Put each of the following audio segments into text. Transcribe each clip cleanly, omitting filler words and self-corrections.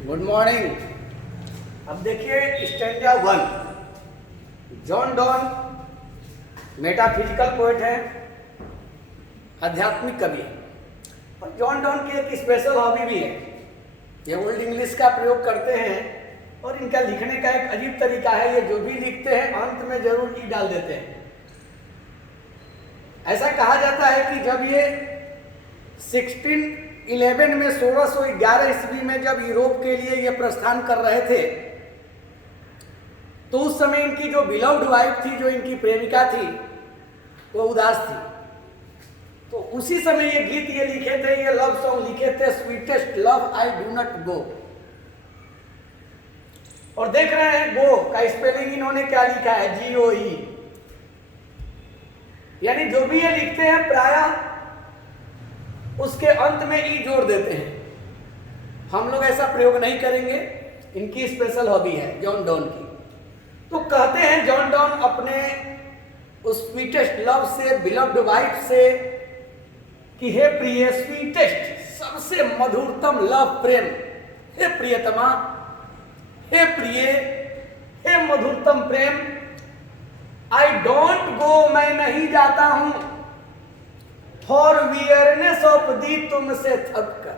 Good morning. अब देखिए stanza 1। John Donne metaphysical poet है, आध्यात्मिक कवि है। और जॉन डॉन की एक स्पेशल हॉबी भी है, ये ओल्ड इंग्लिश का प्रयोग करते हैं और इनका लिखने का एक अजीब तरीका है। ये जो भी लिखते हैं अंत में जरूर ई डाल देते हैं। ऐसा कहा जाता है कि जब ये 1611 में 1611 ईस्वी में जब यूरोप के लिए ये प्रस्थान कर रहे थे, तो उस समय इनकी जो बिलव्ड वाइफ थी, जो इनकी प्रेमिका थी, वो उदास थी। तो उसी समय ये गीत ये लिखे थे, ये लव सॉन्ग लिखे थे, sweetest love I do not गो। और देख रहे हैं गो का स्पेलिंग इन्होंने क्या लिखा है, GOE। यानी जो भी ये लिखते हैं प्रायः उसके अंत में ई जोड़ देते हैं। हम लोग ऐसा प्रयोग नहीं करेंगे, इनकी स्पेशल हॉबी है जॉन डॉन की। तो कहते हैं जॉन डॉन अपने उस स्वीटेस्ट लव से, बिलव्ड वाइफ से कि हे प्रिय, स्वीटेस्ट सबसे मधुरतम लव प्रेम, हे प्रियतमा, हे प्रिय, हे मधुरतम प्रेम, आई डोंट गो, मैं नहीं जाता हूं, फॉर वियरनेस ऑफ दी, तुमसे थक कर।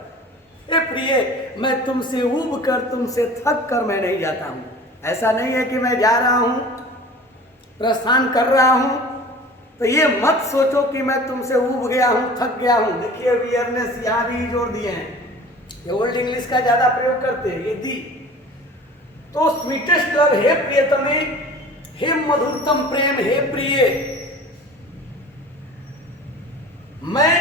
हे प्रिय, मैं तुमसे ऊब कर, तुमसे थक कर मैं नहीं जाता हूं। ऐसा नहीं है कि मैं जा रहा हूं, प्रस्थान कर रहा हूं, तो ये मत सोचो कि मैं तुमसे ऊब गया हूं, थक गया हूं। देखिए वियरनेस यहां भी जोड़ दिए हैं, ये ओल्ड इंग्लिश का ज्यादा प्रयोग करते हैं, ये दी। तो स्वीटेस्ट लव, हे प्रियतमे, हे मधुरतम प्रेम, हे प्रिय, मैं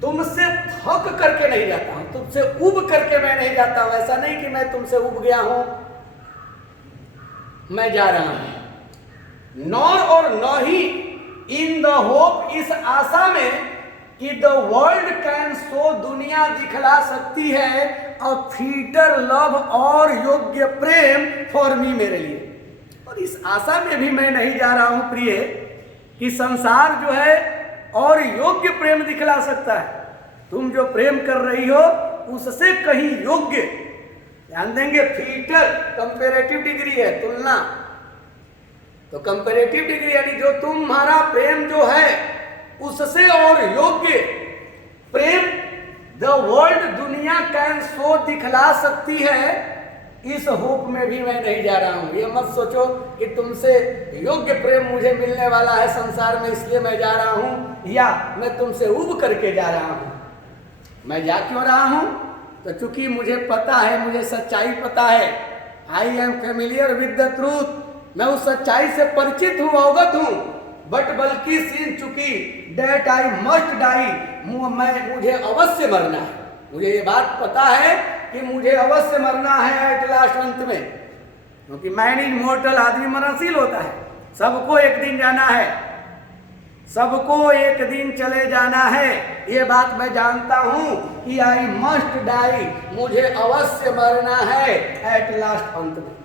तुमसे थक करके नहीं जाता हूं, तुमसे उब करके मैं नहीं जाता हूं। ऐसा नहीं कि मैं तुमसे उब गया हूं, मैं जा रहा हूं। नॉर और न ही इन द होप, इस आशा में कि द वर्ल्ड कैन सो, दुनिया दिखला सकती है अ फीटर लव, और योग्य प्रेम फॉर मी, मेरे लिए। और इस आशा में भी मैं नहीं जा रहा हूं प्रिय कि संसार जो है और योग्य प्रेम दिखला सकता है। तुम जो प्रेम कर रही हो उससे कहीं योग्य, ध्यान देंगे, फीटर कंपैरेटिव डिग्री है, तुलना। तो कंपैरेटिव डिग्री यानी जो तुम्हारा प्रेम जो है उससे और योग्य प्रेम द वर्ल्ड, दुनिया कैन सो, दिखला सकती है, इस होप में भी मैं नहीं जा रहा हूं। ये मत सोचो कि तुमसे योग्य प्रेम मुझे मिलने वाला है संसार में, इसलिए मैं जा रहा हूं, या मैं तुमसे उब करके जा रहा हूं। मैं जा क्यों रहा हूं? तो चूंकि मुझे पता है, मुझे सच्चाई पता है, I am familiar with the truth, मैं उस सच्चाई से परिचित हूं, अवगत हूं। बट बल्कि सीन चुकी डेट आई मस्ट डाई, मुझे अवश्य मरना है। मुझे ये बात पता है कि मुझे अवश्य मरना है एट लास्ट, अंत में, क्योंकि मैन इज मॉर्टल, आदमी मरणशील होता है, सबको एक दिन जाना है, सबको एक दिन चले जाना है। ये बात मैं जानता हूं कि आई मस्ट डाई, मुझे अवश्य मरना है एट लास्ट, अंत में।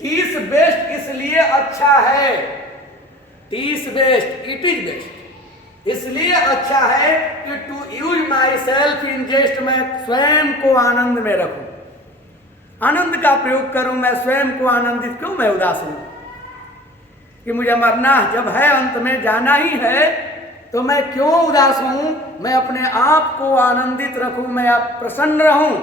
टीस बेस्ट, इसलिए अच्छा है, टीस बेस्ट, इट इज बेस्ट, इसलिए अच्छा है कि to use myself in jest, मैं स्वयं को आनंद में रखूं, आनंद का प्रयोग करूं, मैं स्वयं को आनंदित क्यों, मैं उदास हूं कि मुझे मरना जब है, अंत में जाना ही है, तो मैं क्यों उदास हूं, मैं अपने आप को आनंदित रखूं, मैं आप प्रसन्न रहूं।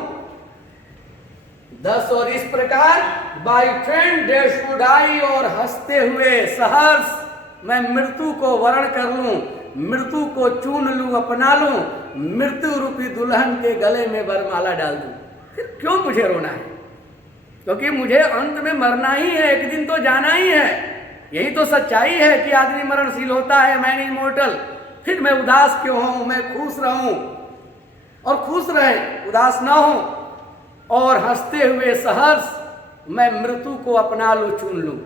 दस, और इस प्रकार by friend day should I, और हंसते हुए सहर्ष मैं मृत्यु को वरण कर लूं, मृत्यु को चून लूं, अपना लूं, मृत्यु रूपी दुल्हन के गले में वरमाला डाल दूं। फिर क्यों मुझे रोना है? क्योंकि मुझे अंत में मरना ही है, एक दिन तो जाना ही है। यही तो सच्चाई है कि आदमी मरणशील होता है, मैन इज मॉर्टल। फिर मैं उदास क्यों हूं? मैं खुश रहूं, और खुश रहे, उदास ना हो, और हंसते हुए सहर्ष मैं मृत्यु को अपना लूं, चुन लूं।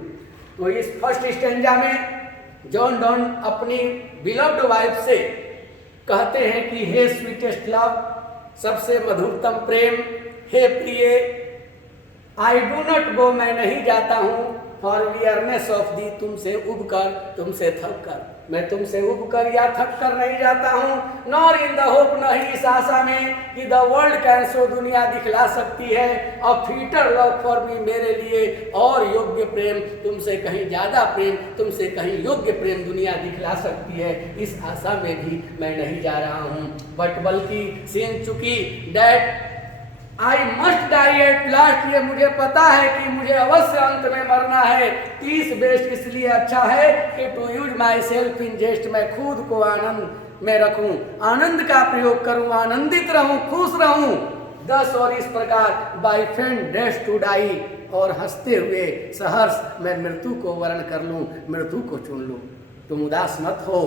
तो इस फर्स्ट स्टेंजा में जॉन डॉन अपनी बिलव्ड वाइफ से कहते हैं कि हे स्वीटेस्ट लव, सबसे मधुरतम प्रेम, हे प्रिय, आई डू नॉट गो, मैं नहीं जाता हूं, फॉर वियरनेस ऑफ दी, तुमसे उब कर, तुमसे थक कर। मैं तुमसे उब कर या थक कर नहीं जाता हूँ। नॉर इन द होप, नहीं इस आशा में कि द वर्ल्ड कैन सो, दुनिया दिखला सकती है अ फीटर लव फॉर मी, मेरे लिए और योग्य प्रेम, तुमसे कहीं ज़्यादा प्रेम, तुमसे कहीं योग्य प्रेम दुनिया दिखला सकती है, इस आशा में भी मैं नहीं जा रहा हूँ। बट बल्कि सीन चुकी that I must die at last, ये मुझे पता है कि मुझे अवश्य अंत में मरना है। 30 बेस्ट इसलिए अच्छा है कि to use myself in jest, मैं खुद को आनंद में रखूं, आनंद का प्रयोग करूं, आनंदित रहूं, खुश रहूं। 10 और इस प्रकार बाई फ्रेंड डेस्ट टू डाई, और हंसते हुए सहर्ष मैं मृत्यु को वर्ण कर लूं, मृत्यु को चुन लूं। तुम उदास मत हो,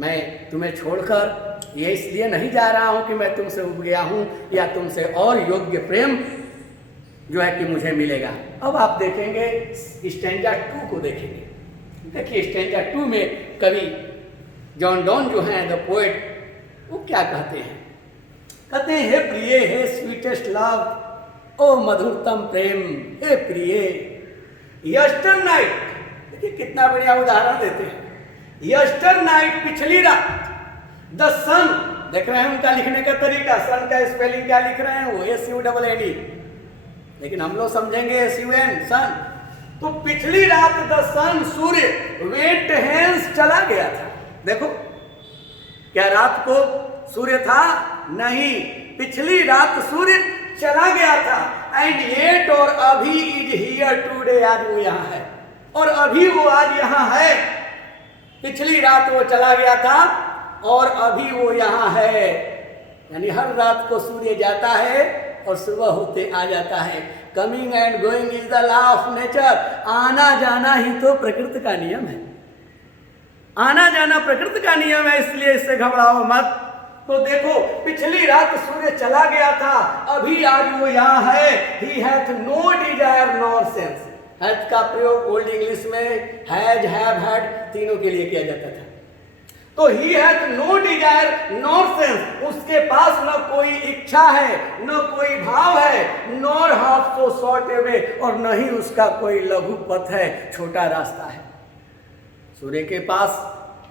मैं तुम्हें छोड़कर ये इसलिए नहीं जा रहा हूं कि मैं तुमसे उब गया हूं या तुमसे और योग्य प्रेम जो है कि मुझे मिलेगा। अब आप देखेंगे स्टैंजा 2 को देखेंगे। देखिए स्टैंजा 2 में कवि जॉन डॉन जो हैं द पोएट, वो क्या कहते हैं? कहते हैं हे प्रिय, हे स्वीटेस्ट लव, ओ मधुरतम प्रेम, हे प्रिय यस्टर नाइट। देखिए कितना बढ़िया उदाहरण देते हैं। यस्टर नाइट, पिछली रात, द सन, देख रहे हैं उनका लिखने का तरीका, सन का स्पेलिंग क्या लिख रहे हैं वो SUNN, लेकिन हम लोग समझेंगे SUN, सन। तो पिछली रात द सन, सूर्य, वेट हैंस, चला गया था। देखो क्या रात को सूर्य था? नहीं, पिछली रात सूर्य चला गया था। एंड येट, और अभी, इज हियर टुडे, आज वो यहाँ है, और अभी वो आज यहाँ है। पिछली रात वो चला गया था और अभी वो यहाँ है। यानी हर रात को सूर्य जाता है और सुबह होते आ जाता है। Coming and going is the law of nature, आना जाना ही तो प्रकृति का नियम है। आना जाना प्रकृति का नियम है, इसलिए इससे घबराओ मत। तो देखो पिछली रात सूर्य चला गया था, अभी आज वो यहाँ है। He hath no desire nor sense, hath का प्रयोग ओल्ड इंग्लिश में हैज, हैव, हैड तीनों के लिए किया जाता था। तो he hath no desire nor sense, उसके पास न कोई इच्छा है, न कोई भाव है। Nor half so short away, और न ही उसका कोई लघु पथ है, छोटा रास्ता है। सूर्य के पास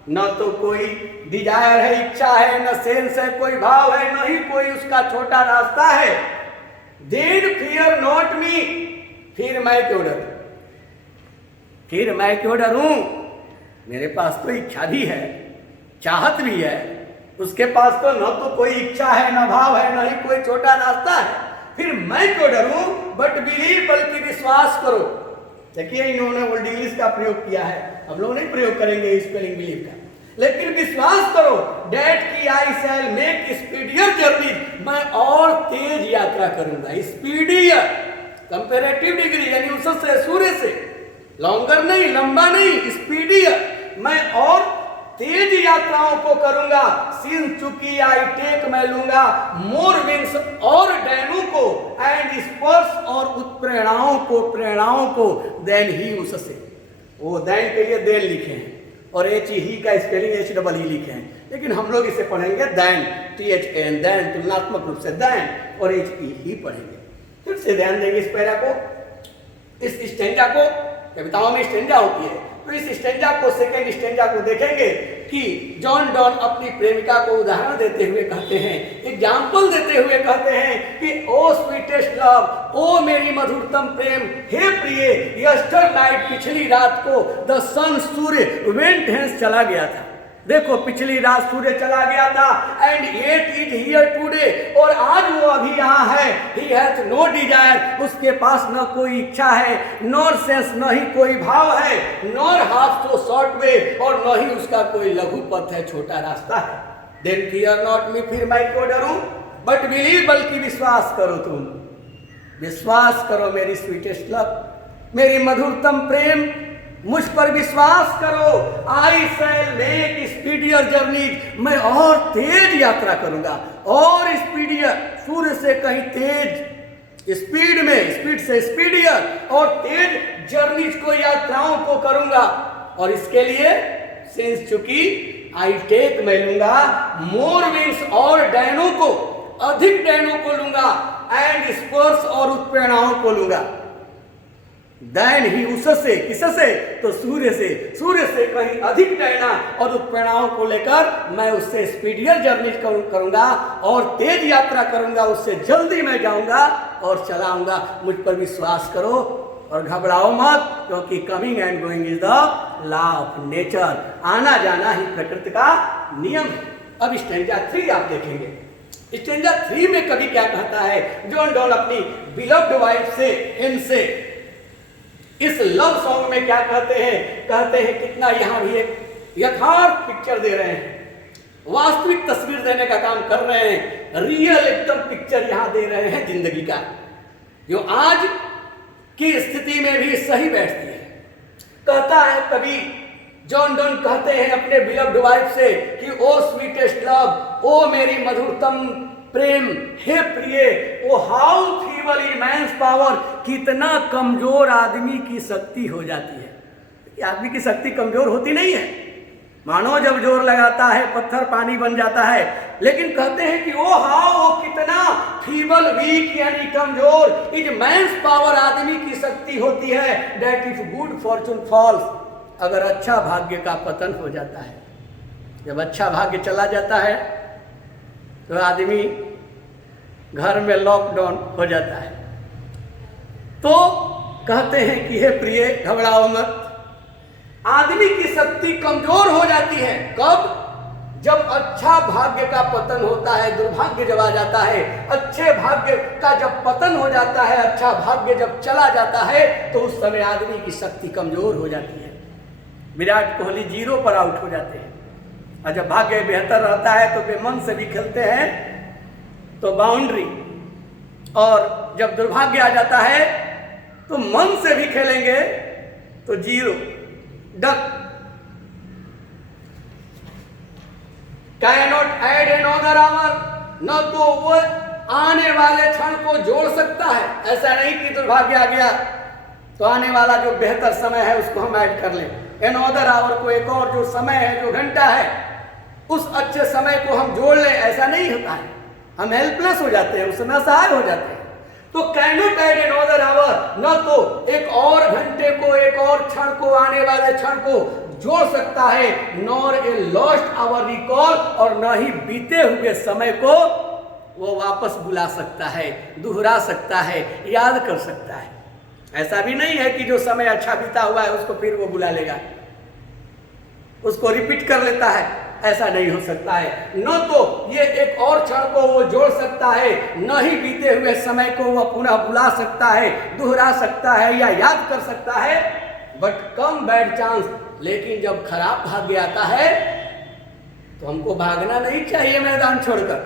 न तो कोई डिजायर है, इच्छा है, न सेंस है, कोई भाव है, न ही कोई उसका छोटा रास्ता है। देन फियर नॉट मी, फिर मैं क्यों डरूं? फिर मैं क्यों डरूं? मेरे पास तो इच्छा भी है, चाहत भी है। उसके पास तो न तो कोई इच्छा है, न भाव है, न ही कोई छोटा रास्ता है। फिर मैं क्यों डरूं? बट बिलीव, बल्कि विश्वास करो। देखिए इन्होंने ओल्ड इंग्लिश का प्रयोग किया है, हम लोग नहीं प्रयोग करेंगे स्पेलिंग बिलीव का, लेकिन विश्वास करो। डेट की आई शैल मेक स्पीडियर जर्नी, मैं और तेज यात्रा करूंगा। स्पीडियर कंपेरेटिव डिग्री, यानी उससे, सूर्य से, लॉन्गर नहीं, लंबा नहीं, स्पीडियर, मैं और तेज यात्राओं को करूंगा। सीन चुकी आई टेक, मैं लूंगा मोर विंग्स, और डैनों को, एंड स्पर्श, और उत्प्रेरणाओं को, देन ही, उससे। वो देन के लिए देन लिखे हैं और ही का स्पेलिंग HEE लिखे हैं, लेकिन हम लोग इसे पढ़ेंगे दैन, THAN, दैन, तुलनात्मक रूप से दैन, और ही पढ़ेंगे। फिर से ध्यान देंगे इस पैरा को, इस स्टेंजा को। कविताओं में स्टेंजा होती है, तो इस स्टेंजा को, सेकेंड स्टेंजा को देखेंगे कि जॉन डॉन अपनी प्रेमिका को उदाहरण देते हुए कहते हैं, एग्जाम्पल देते हुए कहते हैं कि ओ स्वीटेस्ट लव, ओ मेरी मधुरतम प्रेम, हे प्रिय यस्टर नाइट, पिछली रात को, द सन, सूर्य, वेंट हेंस, चला गया था। देखो पिछली रात सूर्य चला गया था, and yet is here today, और आज वो अभी यहाँ है। ही हैथ नो डिजायर, उसके पास न कोई इच्छा है, नॉर सेंस, न ही कोई भाव है, nor half so short way, और न ही उसका कोई लघु पथ है, छोटा रास्ता है। देन फियर नॉट मी, फिर मैं क्यों डरूं? बट बिलीव, बल्कि विश्वास करो। तुम विश्वास करो मेरी स्वीटेस्ट लव, मेरी मधुरतम प्रेम, मुझ पर विश्वास करो। आई शैल मेक स्पीडियर जर्नी, मैं और तेज यात्रा करूंगा, और स्पीडियर, सूर्य से कहीं तेज स्पीड में, स्पीड से स्पीडियर, और तेज जर्नी को, यात्राओं को करूंगा। और इसके लिए सिंस चुकी आई टेक, मैं लूंगा मोर विंग्स, और डैनों को, अधिक डैनों को लूंगा, एंड स्पर्श, और उत्प्रेरणाओं को लूंगा। दैन ही उससे, किससे? तो सूर्य से कहीं अधिक डरना, और उस परिणामों को लेकर मैं उससे स्पीडियर जर्नी करूंगा और तेज यात्रा करूंगा, उससे जल्दी मैं जाऊंगा और चलाऊंगा। मुझ पर विश्वास करो और घबराओ मत, क्योंकि coming and going is the law of nature. आना जाना ही प्रकृति का नियम है। अब स्टैंजा 3 आप देखेंगे। स्टैंजा 3 में कवि क्या कहता है? जॉन डॉन अपनी बिलव्ड वाइफ से, एन से, इस लव सॉन्ग में क्या कहते हैं कितना यहाँ भी एक यथार्थ पिक्चर दे रहे हैं, वास्तविक तस्वीर देने का काम कर रहे हैं, रियल एकदम पिक्चर यहाँ दे रहे हैं जिंदगी का, जो आज की स्थिति में भी सही बैठती है। कहता है कवि जॉन डॉन कहते हैं अपने बिलव्ड वाइफ से कि ओ स्वीटेस्ट लव, ओ मेरी मधुरतम प्रेम, हे प्रिय, O how feeble is man's power, कितना कमजोर आदमी की शक्ति हो जाती है। आदमी की शक्ति कमजोर होती नहीं है, मानो जब जोर लगाता है पत्थर पानी बन जाता है। लेकिन कहते हैं कि ओ हाउ, वो कितना फीबल, वीक यानी कमजोर, इज मैन्स पावर, आदमी की शक्ति होती है, that if good fortune falls, अगर अच्छा भाग्य का पतन हो जाता है, जब अच्छा भाग्य चला जाता है तो आदमी घर में लॉकडाउन हो जाता है। तो कहते हैं कि हे प्रिय घबराओ मत, आदमी की शक्ति कमजोर हो जाती है। कब? जब अच्छा भाग्य का पतन होता है, दुर्भाग्य जब आ जाता है, अच्छे भाग्य का जब पतन हो जाता है, अच्छा भाग्य जब चला जाता है, तो उस समय आदमी की शक्ति कमजोर हो जाती है। विराट कोहली 0 पर आउट हो जाते हैं, और जब भाग्य बेहतर रहता है तो वे मन से भी खेलते हैं तो बाउंड्री, और जब दुर्भाग्य आ जाता है तो मन से भी खेलेंगे तो 0 duck. Cannot add another hour, न तो वो आने वाले क्षण को जोड़ सकता है, ऐसा नहीं कि दुर्भाग्य आ गया तो आने वाला जो बेहतर समय है उसको हम ऐड कर लें, एनदर आवर को, एक और जो समय है, जो घंटा है, उस अच्छे समय को हम जोड़ लें, ऐसा नहीं होता है। हम हेल्पलेस हो जाते हैं, उसमें असहाय हो जाते हैं। तो कैनॉट ऐड एनदर आवर, न तो एक और घंटे को, एक और क्षण को, आने वाले क्षण को जोड़ सकता है, nor a lost hour recall, और न ही बीते हुए समय को वो वापस बुला सकता है, दोहरा सकता है, याद कर सकता है। ऐसा भी नहीं है कि जो समय अच्छा बीता हुआ है उसको फिर वो बुला लेगा, उसको रिपीट कर लेता है, ऐसा नहीं हो सकता है। न तो ये एक और क्षण को वो जोड़ सकता है, न ही बीते हुए समय को वो पुनः बुला सकता है, दोहरा सकता है या याद कर सकता है। बट कम बैड चांस, लेकिन जब खराब भाग्य आता है तो हमको भागना नहीं चाहिए मैदान छोड़कर।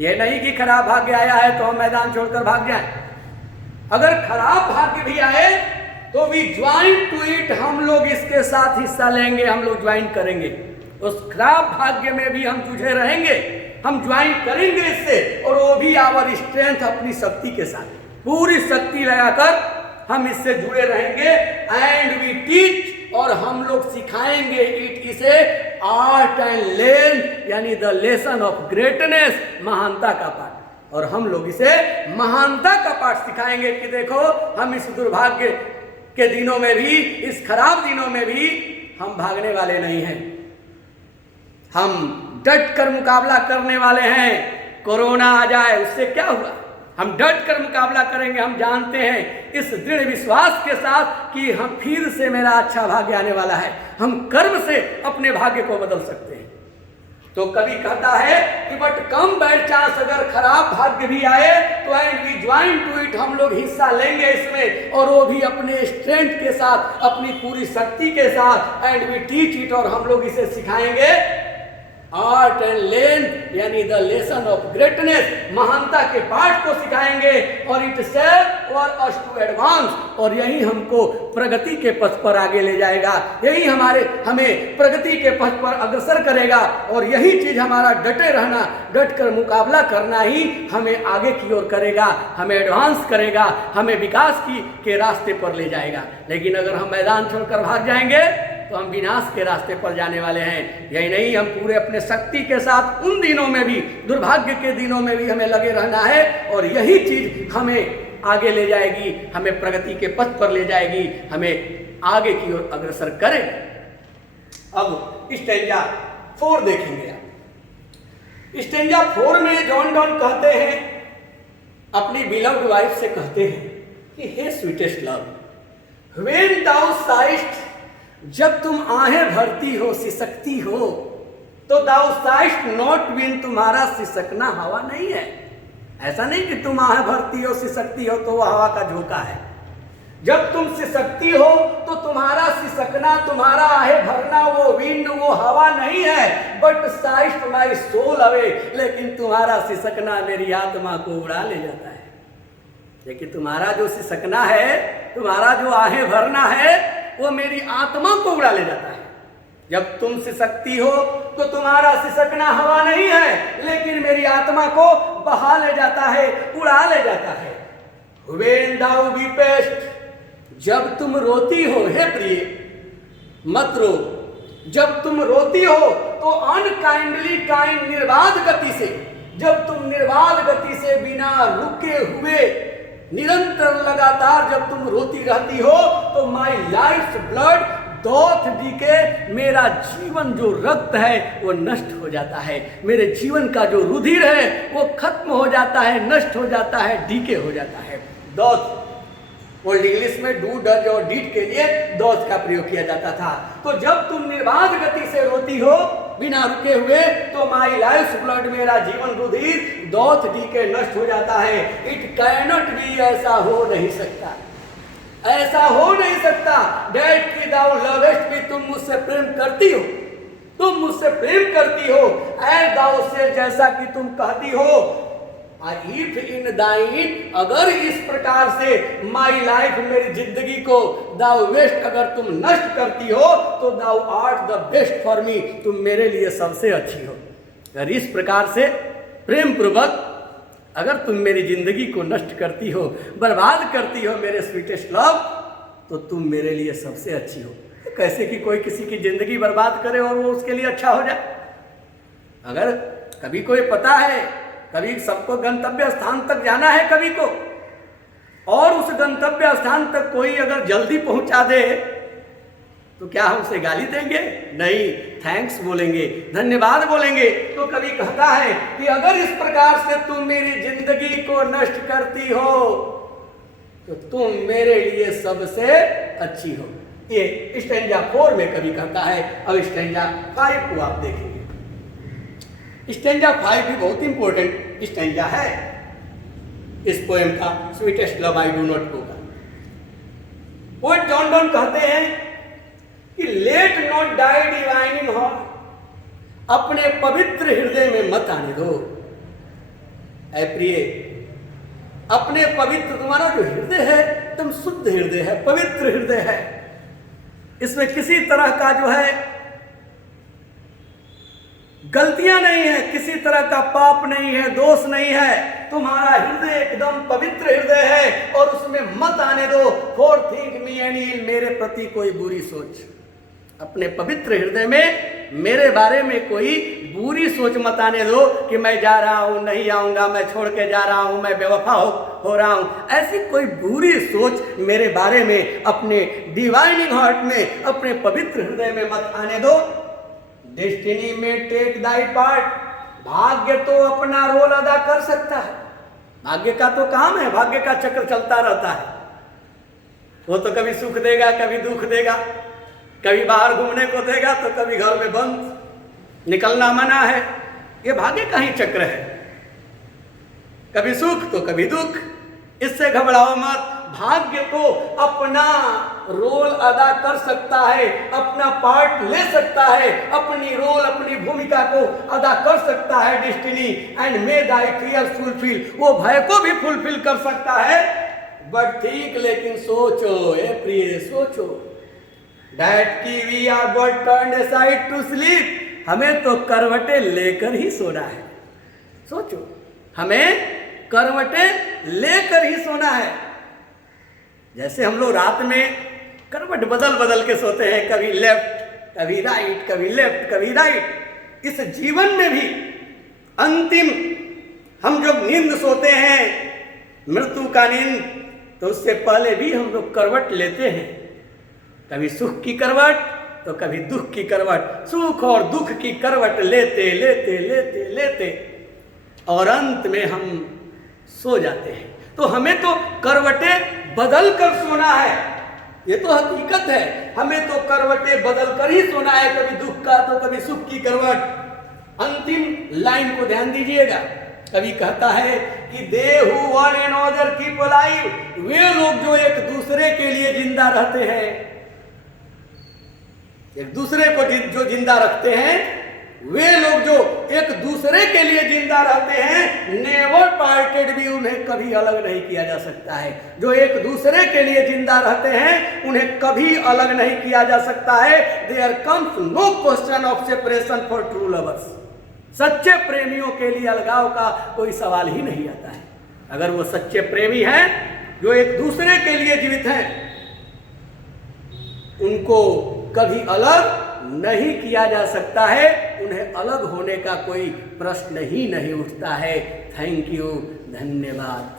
यह नहीं कि खराब भाग्य आया है तो हम मैदान छोड़कर भाग जाएं। अगर खराब भाग्य भी आए तो वी ज्वाइन टू इट, हम लोग इसके साथ हिस्सा लेंगे, हम लोग ज्वाइन करेंगे। उस खराब भाग्य में भी हम तुझे रहेंगे, हम ज्वाइन करेंगे इससे, और वो भी आवर स्ट्रेंथ, अपनी शक्ति के साथ, पूरी शक्ति लगाकर हम इससे जुड़े रहेंगे। एंड वी टीच, और हम लोग सिखाएंगे इट, इसे आर्ट एंड लेन, यानी द लेसन ऑफ ग्रेटनेस, महानता का पाठ। और हम लोग इसे महानता का पाठ सिखाएंगे कि देखो, हम इस दुर्भाग्य के दिनों में भी, इस खराब दिनों में भी हम भागने वाले नहीं हैं, हम डट कर मुकाबला करने वाले हैं। कोरोना आ जाए उससे क्या हुआ, हम डट कर मुकाबला करेंगे। हम जानते हैं इस दृढ़ विश्वास के साथ कि हम फिर से मेरा अच्छा भाग्य आने वाला है, हम कर्म से अपने भाग्य को बदल सकते हैं। तो कवि कहता है कि बट कम बैड चांस, अगर खराब भाग्य भी आए तो and we join to it, हम लोग हिस्सा लेंगे इसमें, और वो भी अपने स्ट्रेंथ के साथ, अपनी पूरी शक्ति के साथ। एंड वी टीच इट, और हम लोग इसे सिखाएंगे आर्ट एंड लेंथ, यानी द लेसन ऑफ ग्रेटनेस, महानता के पाठ को सिखाएंगे। और itself for us to advance, और यही हमको प्रगति के पथ पर आगे ले जाएगा, यही हमें प्रगति के पथ पर अग्रसर करेगा। और यही चीज हमारा डटे रहना, डट कर मुकाबला करना ही हमें आगे की ओर करेगा, हमें एडवांस करेगा, हमें विकास के रास्ते पर ले जाएगा। लेकिन अगर हम मैदान छोड़कर भाग जाएंगे तो हम विनाश के रास्ते पर जाने वाले हैं। यही नहीं, हम पूरे अपने शक्ति के साथ उन दिनों में भी, दुर्भाग्य के दिनों में भी हमें लगे रहना है, और यही चीज हमें आगे ले जाएगी, हमें प्रगति के पथ पर ले जाएगी, हमें आगे की ओर अग्रसर करेगी। अब स्टैंजा 4 देखेंगे आप। स्टैंजा 4 में जॉन डॉन कहते हैं, अपनी बिलव्ड वाइफ से कहते हैं कि हे स्वीटेस्ट लव, व्हेन दाउ साइस्ट, जब तुम आहें भरती हो, सिसकती हो, तो दाउ साइस्ट नॉट विन, तुम्हारा सिसकना हवा नहीं है। ऐसा नहीं कि तुम आहें भरती हो, सिसकती हो तो वो हवा का झोंका है। जब तुम सिसकती हो तो तुम्हारा सिसकना, तुम्हारा आहें भरना वो विंड, वो हवा नहीं है। बट साइस्ट माई सोल अवे, लेकिन तुम्हारा सिसकना मेरी आत्मा को उड़ा ले जाता है। लेकिन तुम्हारा जो सिसकना है, तुम्हारा जो आहें भरना है, वो मेरी आत्मा को उड़ा ले जाता है। जब तुम सिसकती हो तो तुम्हारा सिसकना हवा नहीं है, लेकिन मेरी आत्मा को बहा ले जाता है, उड़ा ले जाता है। व्हेन thou weepest, जब तुम रोती हो, हे प्रिय मत रो। जब तुम रोती हो तो अनकाइंडली काइंड, निर्बाध गति से, जब तुम निर्बाध गति से बिना रुके हुए निरंतर लगातार जब तुम रोती रहती हो, तो my life blood doth decay, मेरा जीवन जो रक्त है वो नष्ट हो जाता है। मेरे जीवन का जो रुधिर है वो खत्म हो जाता है, नष्ट हो जाता है, डीके हो जाता है। डॉथ ओल्ड इंग्लिश में डू, डज और डिड के लिए डॉथ का प्रयोग किया जाता था। तो जब तुम निर्बाध गति से रोती हो बिना रुके हुए, तो माई लाइफ ब्लड, मेरा जीवन रुधिर डॉथ डीके, नष्ट हो जाता है। इट कैनॉट बी, ऐसा हो नहीं सकता, ऐसा हो नहीं सकता। डैट की दाउ लवेस्ट भी, तुम मुझसे प्रेम करती हो, तुम मुझसे प्रेम करती हो। ऐ दाउ से, जैसा कि तुम कहती हो। इफ इन दाइन, अगर इस प्रकार से माई लाइफ, मेरी जिंदगी को दाउ वेस्ट, अगर तुम नष्ट करती हो, तो thou art the best for me, तुम मेरे लिए सबसे अच्छी हो। अगर इस प्रकार से प्रेम पूर्वक अगर तुम मेरी जिंदगी को नष्ट करती हो, बर्बाद करती हो मेरे स्वीटेस्ट लव, तो तुम मेरे लिए सबसे अच्छी हो। कैसे कि कोई किसी की जिंदगी बर्बाद करे और वो उसके लिए अच्छा हो जाए। अगर कभी कोई पता है, कभी सबको गंतव्य स्थान तक जाना है कभी को, और उस गंतव्य स्थान तक कोई अगर जल्दी पहुंचा दे, तो क्या हम उसे गाली देंगे? नहीं, थैंक्स बोलेंगे, धन्यवाद बोलेंगे। तो कभी कहता है कि अगर इस प्रकार से तुम मेरी जिंदगी को नष्ट करती हो, तो तुम मेरे लिए सबसे अच्छी हो। ये स्टैंजा 4 में कभी कहता है। अब स्टैंजा 5 को आप देखेंगे। स्टैंजा 5 भी बहुत इंपॉर्टेंट स्टैंजा है इस पोएम का, sweetest love I do not go का। पोएट जॉन डॉन कहते हैं कि let not die divine in heart, अपने पवित्र हृदय में मत आने दो। ऐ प्रिय, अपने पवित्र, तुम्हारा जो हृदय है एकदम शुद्ध हृदय है, पवित्र हृदय है, इसमें किसी तरह का जो है गलतियां नहीं है, किसी तरह का पाप नहीं है, दोष नहीं है। तुम्हारा हृदय एकदम पवित्र हृदय है और उसमें मत आने दो फॉर थिंक मी एनी इल, मेरे प्रति कोई बुरी सोच। अपने पवित्र हृदय में मेरे बारे में कोई बुरी सोच मत आने दो कि मैं जा रहा हूं, नहीं आऊंगा, मैं छोड़ के जा रहा हूं, मैं बेवफा हो रहा हूं। ऐसी कोई बुरी सोच मेरे बारे में अपने डिवाइनिंग हार्ट में, अपने पवित्र हृदय में मत आने दो। डेस्टिनी में टेक दाई पार्ट, भाग्य तो अपना रोल अदा कर सकता है। भाग्य का तो काम है, भाग्य का चक्र चलता रहता है। वो तो कभी सुख देगा, कभी दुख देगा, कभी बाहर घूमने को देगा तो कभी घर में बंद, निकलना मना है। ये भाग्य का ही चक्र है, कभी सुख तो कभी दुख। इससे घबराओ मत। भाग्य तो अपना रोल अदा कर सकता है, अपना पार्ट ले सकता है, अपनी रोल, अपनी भूमिका को अदा कर सकता है। Destiny and may thy fears fulfil, वो भय को भी फुलफिल कर सकता है। बट ठीक, लेकिन सोचो ए प्रिय, सोचो दैट की we are but turned aside to sleep, हमें तो करवटें लेकर ही सोना है। सोचो, हमें करवटें लेकर ही सोना है। जैसे हम लोग रात में करवट बदल बदल के सोते हैं, कभी लेफ्ट कभी राइट, कभी लेफ्ट कभी राइट। इस जीवन में भी अंतिम हम जब नींद सोते हैं मृत्यु का नींद, तो उससे पहले भी हम लोग करवट लेते हैं, कभी सुख की करवट तो कभी दुख की करवट, सुख और दुख की करवट लेते लेते लेते लेते और अंत में हम सो जाते हैं। तो हमें तो करवटें बदल कर सोना है, ये तो हकीकत है। हमें तो करवटें बदल कर ही सोना है, कभी दुख का तो कभी सुख की करवट। अंतिम लाइन को ध्यान दीजिएगा, कवि कहता है कि they who one another keep alive, वे लोग जो एक दूसरे के लिए जिंदा रहते हैं, एक दूसरे को जो जिंदा रखते हैं, वे लोग जो एक दूसरे के लिए जिंदा रहते हैं, नेवर पार्टेड भी, उन्हें कभी अलग नहीं किया जा सकता है। जो एक दूसरे के लिए जिंदा रहते हैं उन्हें कभी अलग नहीं किया जा सकता है। There comes no question of separation for true lovers, सच्चे प्रेमियों के लिए अलगाव का कोई सवाल ही नहीं आता है। अगर वो सच्चे प्रेमी हैं जो एक दूसरे के लिए जीवित हैं, उनको कभी अलग नहीं किया जा सकता है, उन्हें अलग होने का कोई प्रश्न ही नहीं उठता है। थैंक यू, धन्यवाद।